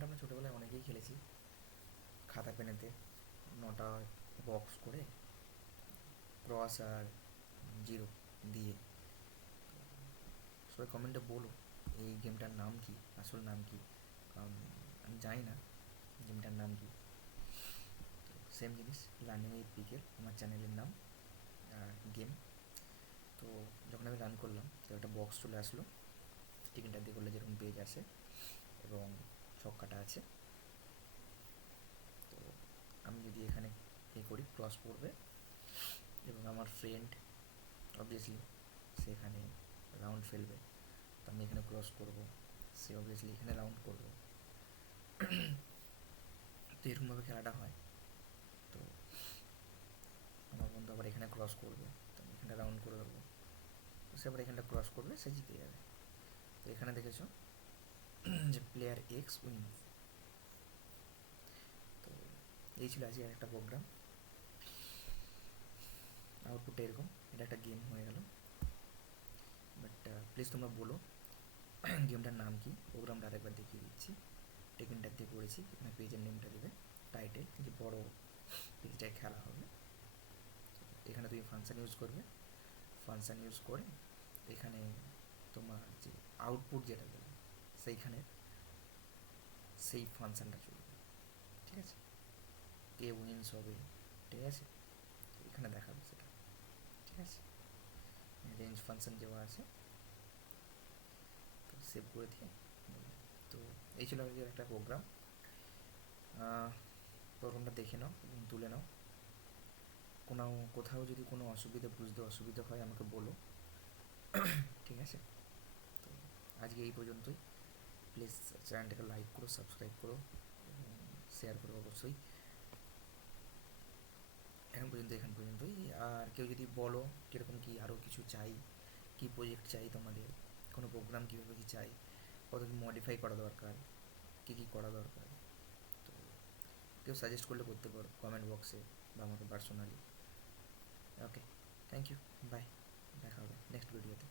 গেমটা আমরা ছোটোবেলায় অনেকেই খেলেছি, খাতা পেনেতে 9টা বক্স করে ক্রস আর জিরো দিয়ে। সবাই কমেন্টে বলো এই গেমটার নাম কি, আসল নাম কি, কারণ আমি জানি না গেমটার নাম কি। সেম জিনিস, লার্নিং উইথ পিকেল আমার চ্যানেলের নাম আর গেম। তো যখন আমি রান করলাম তো একটা বক্স চলে আসলো, টিকিনটা দিয়ে করলে যেরকম পেজ আসে এবং ছক্কাটা আছে। তো আমি যদি এখানে করি ক্রস পড়বে এবং আমার ফ্রেন্ড অবভিয়াসলি সেখানে রাউন্ড ফেলবে, তো আমি এখানে ক্রস করব, সে অবভিয়াসলি এখানে রাউন্ড করবে। তো এরকমভাবে খেলাটা হয়। তো আমার বন্ধু আবার এখানে ক্রস করবে, তো আমি এখানে রাউন্ড করে দেবো, সে আবার এখানটা ক্রস করবে, সে জিতে যাবে। তো এখানে দেখেছো যে প্লেয়ার এক্স উইন্স। তো এই ছিল আজকে একটা প্রোগ্রাম, আউটপুটটা এরকম। এটা একটা গেম হয়ে গেল, বাট প্লিজ তোমরা বলো গেমটার নাম কি। প্রোগ্রামটা আরেকবার দেখিয়ে দিচ্ছি। টেকিনটার দিয়ে করেছি, এখানে পেজের নেমটা দেবে, টাইটেল যে বড় পেজটায় খেলা হবে। এখানে তুমি ফাংশান ইউজ করবে, ফাংশান ইউজ করে এখানে তোমার যে আউটপুট যেটা দেবে সেইখানে সেই ফাংশানটা চলবে, ঠিক আছে। কে উইন্স হবে, ঠিক আছে, এখানে দেখাবে সেটা, ঠিক আছে। রেঞ্জ ফাংশন দেওয়া আছে, তো সেভ করে দিয়ে। তো এই ছিল আজকের একটা প্রোগ্রাম। প্রোগ্রামটা দেখে নাও এবং তুলে নাও। কোথাও যদি কোনো বুঝতে অসুবিধা হয় আমাকে বলো, ঠিক আছে। তো আজকে এই পর্যন্তই। প্লিজ চ্যানেলটাকে লাইক করো, সাবস্ক্রাইব করো এবং শেয়ার করো অবশ্যই। এখান পর্যন্তই। আর কেউ যদি বলো কীরকম কি আরও কিছু চাই, কি প্রজেক্ট চাই তোমাদের, কোনো প্রোগ্রাম কীভাবে কি চাই, কত কি মডিফাই করা দরকার, কী কী করা দরকার, তো কেউ সাজেস্ট করলে করতে পারো কমেন্ট বক্সে বা আমাকে personally. Okay, thank you, bye, দেখা হবে নেক্সট ভিডিওতে।